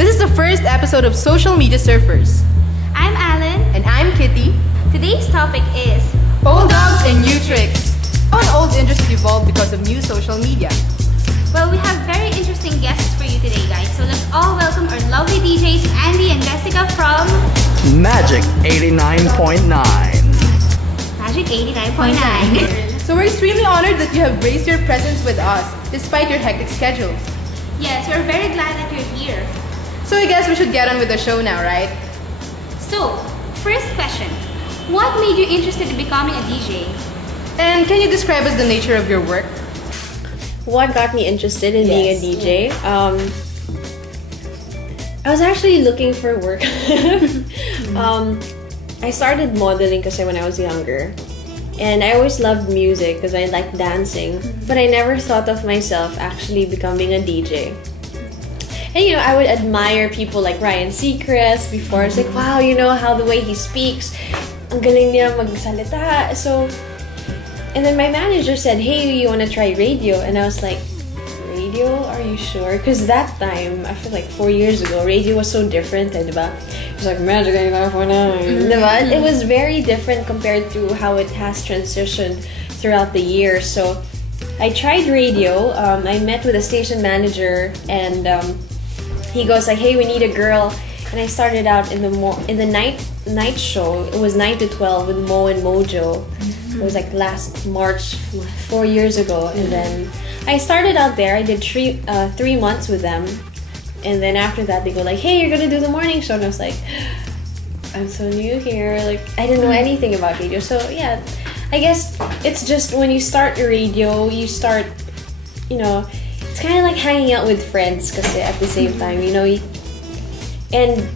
This is the first episode of Social Media Surfers. I'm Alan. And I'm Kitty. Today's topic is Old dogs and new tricks. How an old industry evolved because of new social media. Well, we have very interesting guests for you today, guys. So let's all welcome our lovely DJs, Andi and Jessica from Magic 89.9. Magic 89.9. So we're extremely honored that you have graced your presence with us, despite your hectic schedule. Yes, we're very glad that you're here. So I guess we should get on with the show now, right? So, first question. What made you interested in becoming a DJ? And can you describe us the nature of your work? What got me interested in being a DJ? I was actually looking for work. I started modeling kasi when I was younger. And I always loved music because I liked dancing. But I never thought of myself actually becoming a DJ. And you know, I would admire people like Ryan Seacrest before. It's like, wow, you know, how the way he speaks, ang galing niya magsalita. So, and then my manager said, hey, you want to try radio? And I was like, radio? Are you sure? Because that time, I feel like 4 years ago, radio was so different, diba? It was like Magic 89.9, diba? It was very different compared to how it has transitioned throughout the years. So, I tried radio. I met with a station manager, and he goes like, hey, we need a girl. And I started out in the night show. It was 9 to 12 with Mo and Mojo. It was like last March, 4 years ago. And then I started out there. I did 3 months with them. And then after that, they go like, hey, you're gonna do the morning show. And I was like, I'm so new here. Like, I didn't know anything about radio. So yeah, I guess it's just when you start your radio, you start, you know, it's kind of like hanging out with friends kasi at the same time, you know, and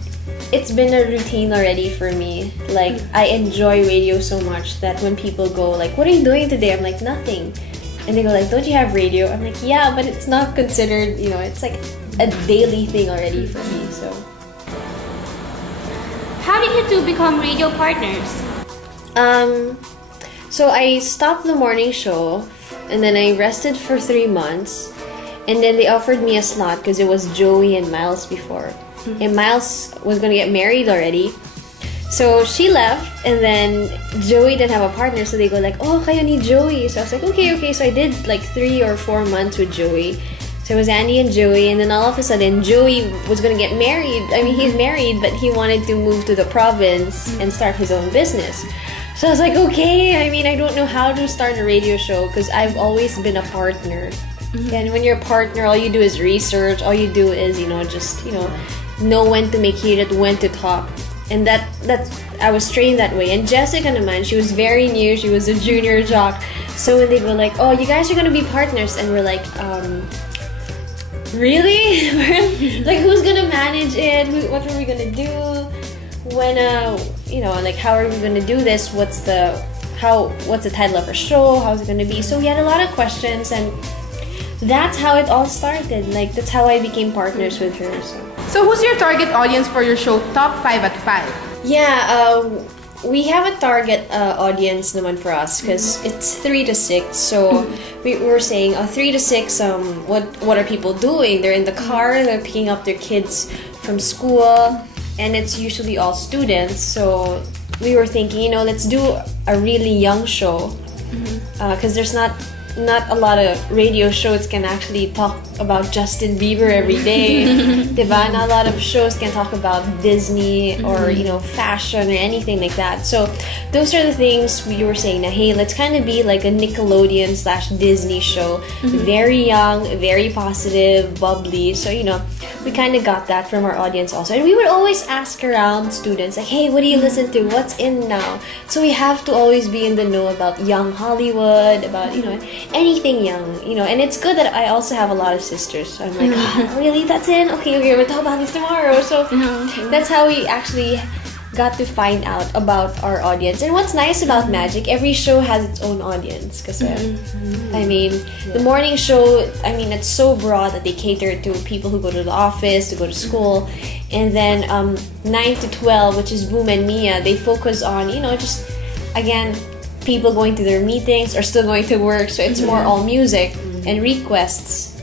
it's been a routine already for me. Like, I enjoy radio so much that when people go like, what are you doing today? I'm like, nothing. And they go like, don't you have radio? I'm like, yeah, but it's not considered, you know, it's like a daily thing already for me, so. How did you two become radio partners? So I stopped the morning show, and then I rested for 3 months, and then they offered me a slot because it was Joey and Miles before. And Miles was gonna get married already. So she left, and then Joey didn't have a partner, so they go like, oh, kayo ni Joey. So I was like, okay. So I did like 3 or 4 months with Joey. So it was Andi and Joey, and then all of a sudden, Joey was gonna get married. I mean, he's married, but he wanted to move to the province and start his own business. So I was like, okay, I mean, I don't know how to start a radio show because I've always been a partner. And when you're a partner, all you do is research. All you do is, you know, just, you know when to make it, when to talk. And that's I was trained that way. And Jessica naman, she was very new. She was a junior jock. So when they were like, oh, you guys are going to be partners. And we're like, really? Like, who's going to manage it? What are we going to do? When, you know, like, how are we going to do this? What's the title of our show? How's it going to be? So we had a lot of questions, and that's how it all started. Like, that's how I became partners with her. So who's your target audience for your show, Top 5 at 5? Yeah, we have a target audience naman for us because it's 3 to 6. So we were saying 3 to 6. What are people doing? They're in the car. They're picking up their kids from school. And it's usually all students, so we were thinking, you know, let's do a really young show, because there's not a lot of radio shows can actually talk about Justin Bieber every day, diba? Not a lot of shows can talk about Disney or, you know, fashion or anything like that. So those are the things we were saying. Now, hey, let's kind of be like a Nickelodeon/Disney show. Very young, very positive, bubbly. So, you know, we kind of got that from our audience also. And we would always ask around students, like, hey, what do you listen to? What's in now? So we have to always be in the know about young Hollywood, about, you know, anything young, you know. And it's good that I also have a lot of sisters. So I'm like, really? That's in? Okay, we'll talk about this tomorrow. So that's how we actually got to find out about our audience. And what's nice about Magic, every show has its own audience. Kasi, I mean, the morning show, I mean, it's so broad that they cater to people who go to the office, to go to school. And then 9 to 12, which is Boom and Mia, they focus on, you know, just, again, people going to their meetings or still going to work. So it's more all music and requests.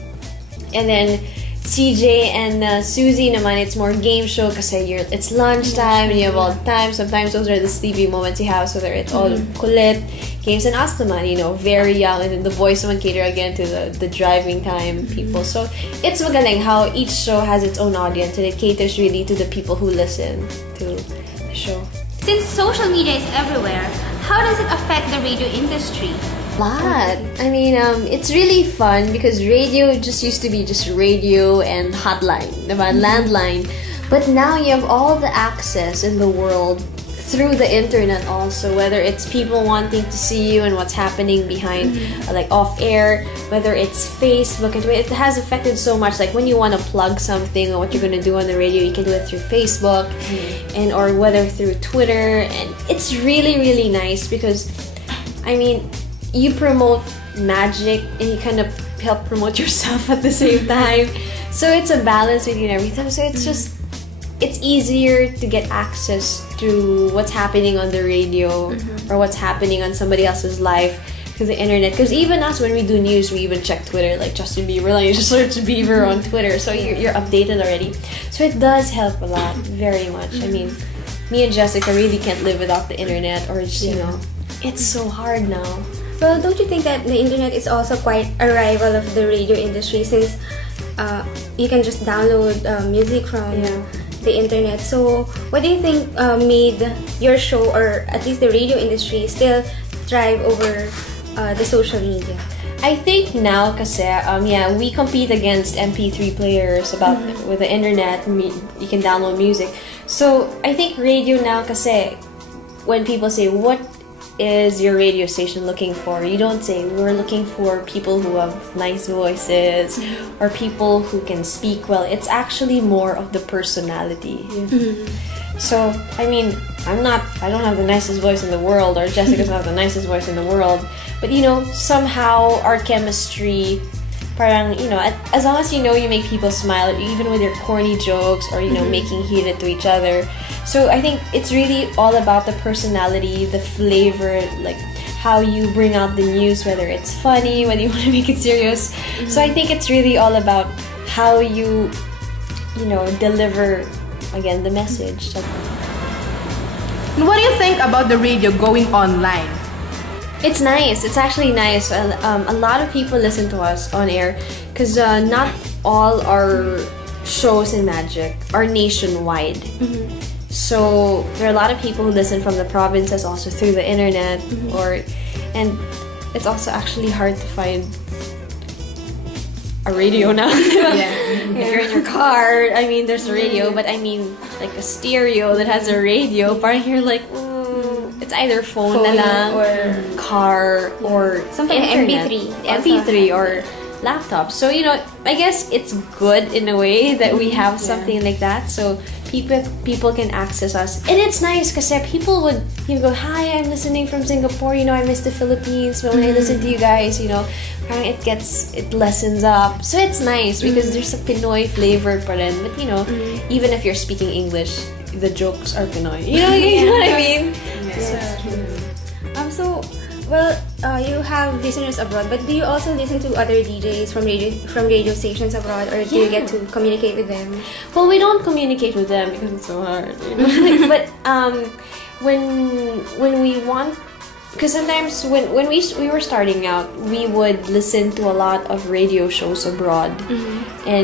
And then CJ and Susie naman, it's more game show kasi it's lunchtime and you have all the time. Sometimes those are the sleepy moments you have, so it's all kulit games. And us naman, very young, and then the voice naman cater again to the driving time people. So it's magaling how each show has its own audience and it caters really to the people who listen to the show. Since social media is everywhere, how does it affect the radio industry? Lot. I mean, it's really fun because radio just used to be just radio and hotline, diba? Landline. But now you have all the access in the world through the internet also, whether it's people wanting to see you and what's happening behind, like off air, whether it's Facebook, and it has affected so much. Like when you want to plug something or what you're going to do on the radio, you can do it through Facebook, and or whether through Twitter, and it's really, really nice because, I mean, you promote magic and you kind of help promote yourself at the same time. So it's a balance between everything. So it's just, it's easier to get access to what's happening on the radio or what's happening on somebody else's life through the internet. Because even us, when we do news, we even check Twitter, like Justin Bieber, like you just search Bieber on Twitter. So you're updated already. So it does help a lot, very much. I mean, me and Jessica really can't live without the internet, or just, it's so hard now. Well, don't you think that the internet is also quite a rival of the radio industry, since you can just download music from the internet? So what do you think made your show, or at least the radio industry, still thrive over the social media? I think now kasi, we compete against MP3 players with the internet. You can download music. So I think radio now kasi, when people say, what is your radio station looking for? You don't say, we're looking for people who have nice voices or people who can speak well. It's actually more of the personality. So, I mean, I don't have the nicest voice in the world, or Jessica doesn't have the nicest voice in the world, but somehow our chemistry, parang, as long as you make people smile, even with your corny jokes or, making heated to each other. So I think it's really all about the personality, the flavor, like how you bring out the news, whether it's funny, whether you want to make it serious. So I think it's really all about how you, deliver, again, the message. What do you think about the radio going online? It's nice. It's actually nice. A lot of people listen to us on air because not all our shows in Magic are nationwide. So there are a lot of people who listen from the provinces, also through the internet, and it's also actually hard to find a radio now. If you're in your car, I mean, there's a radio, but I mean, like a stereo that has a radio. Parang you're like, it's either phone na lang, or car, or something internet. MP3 or Yeah. laptop. So I guess it's good in a way that we have something like that. So people can access us, and it's nice because people would go, hi, I'm listening from Singapore, I miss the Philippines, but when I listen to you guys, it lessens up. So it's nice because there's a Pinoy flavor pa rin, but even if you're speaking English, the jokes are Pinoy. You know what I mean? You have listeners abroad, but do you also listen to other DJs from radio stations abroad, or do you get to communicate with them? Well, we don't communicate with them because it's so hard. But when we want, because sometimes when we were starting out, we would listen to a lot of radio shows abroad, and